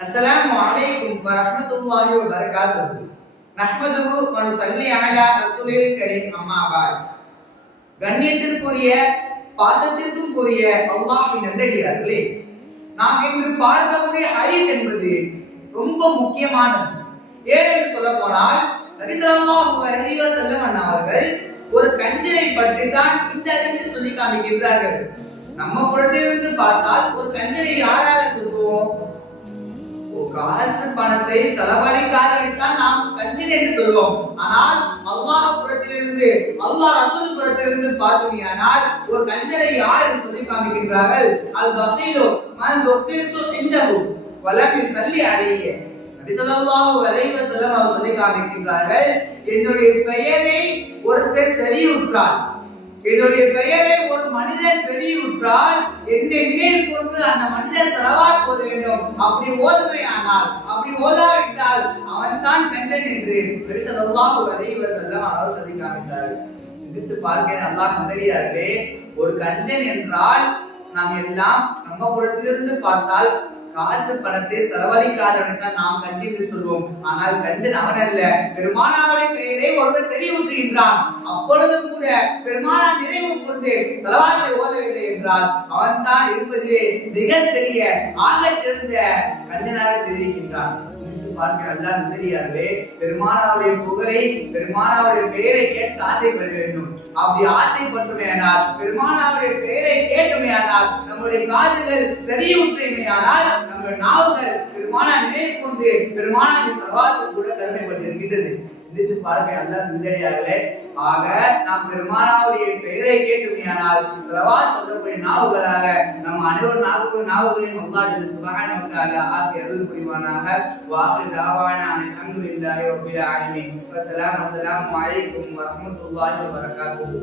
السلام عليكم ورحمة الله وبركاته. نحمده ونصلي على رسوله الكريم أما بعد. கண்ணியத்திற்குரிய பாசத்திற்குரிய அல்லாஹ்வின் நல்லடியார்களே, நாம் இன்று பார்க்கக்கூடிய ஹதீஸ் என்பது ரொம்ப முக்கியமானது. ஏனென்று சொல்ல போனால் நபி ஸல்லல்லாஹு அலைஹி வஸல்லம் அவர்கள் ஒரு கஞ்சனை பற்றி தான் இந்த ஹதீஸை சொல்லி காமிக்கின்றார்கள். நம்ம புறத்திலிருந்து பார்த்தால் ஒரு கஞ்சனை யாராக சொல்லுவோம்? காசு பணத்தை செலவழிக்காதவைத்தான் நாம் கஞ்சன் என்று சொல்வோம். ஆனால் அல்லாஹ் புறத்திலிருந்து அல்லாஹ் ரசூல் புறத்திலிருந்து பார்த்தோமானால் ஒரு கஞ்சனை யார் என்று சொல்லி காமிக்கின்றார்கள். அல் பஸீலு மன் துக்கிர்து இந்தஹு வலம் யுஸல்லி அலைஹி. நபி ஸல்லல்லாஹு அலைஹி வஸல்லம் அவர்கள் சொல்லி காமிக்கின்றார்கள், என்னுடைய பெயரை ஒருத்தர் தெரியுற்றார், என்னுடைய பெயரை ஒரு மனிதன் தெரியுற்றால் என்னை நினைவு கொண்டு அந்த மனிதன் ஸலவாத் ஓத வேண்டும். அப்படி ஓதுமையானால், அப்படி ஓதாவிட்டால் அவன் தான் கஞ்சன் என்று நபி ஸல்லல்லாஹு அலைஹி வஸல்லம் அவர்கள் சொல்லி காமித்தார்கள். சிந்தித்து பார்க்கிறேன் அல்லாஹ் நல்லடியார்களே, ஒரு கஞ்சன் என்றால் நாம் எல்லாம் நம்ம புறத்திலிருந்து பார்த்தால் காசு பணத்தை செலவழிக்காதவன் தான் நாம் கஞ்சன் என்று சொல்வோம். ஆனால் கஞ்சன் அவன் அல்ல. பெருமானாருடைய பெயரை ஒருவர் தெரிவிக்கின்றான், அப்பொழுதும் கூட பெருமானார் நினைவு கொண்டு ஸலவாத்தை ஓதவில்லை என்றால் அவன் தான் இருப்பதிலே மிக சிறிய ஆக சிறந்த கஞ்சனாக தெரிவிக்கின்றான். பார்க்க அல்லாஹ் நல்லடியார்களே, பெருமானாருடைய புகழை பெருமானாருடைய பெயரை கேட்க ஆசைப்பட வேண்டும். அப்படி ஆசைப்பட்டுமையானால், பெருமானாருடைய பெயரை கேட்டுமையானால், நம்முடைய காதுகள் செவியுற்றமையானால், நம்முடைய நாவுகள் பெருமானார் நினைவு கொண்டு பெருமானாரின் ஸலவாத்து கூட கருணைப்பட்டிருக்கின்றது. சிந்தித்து பார்க்க அல்லாஹ் நல்லடியார்களே, ஆக நாம் பெருமானாருடைய பெயரை கேட்டுமையானால் ஸலவாத் சொல்லக்கூடிய நாவுகளாக நம் அனைவர் நாவுகளையும் அல்லாஹ் சுப்ஹானஹு வ தஆலா ஆக்கி அருள் புரிவானாக. வாஹிர் தாவானா அல்ஹம்துலில்லாஹி ரப்பில் ஆலமீன். வஸ்ஸலாமு அலைக்கும் வரஹ்மத்துல்லாஹி வபரகாத்துஹு.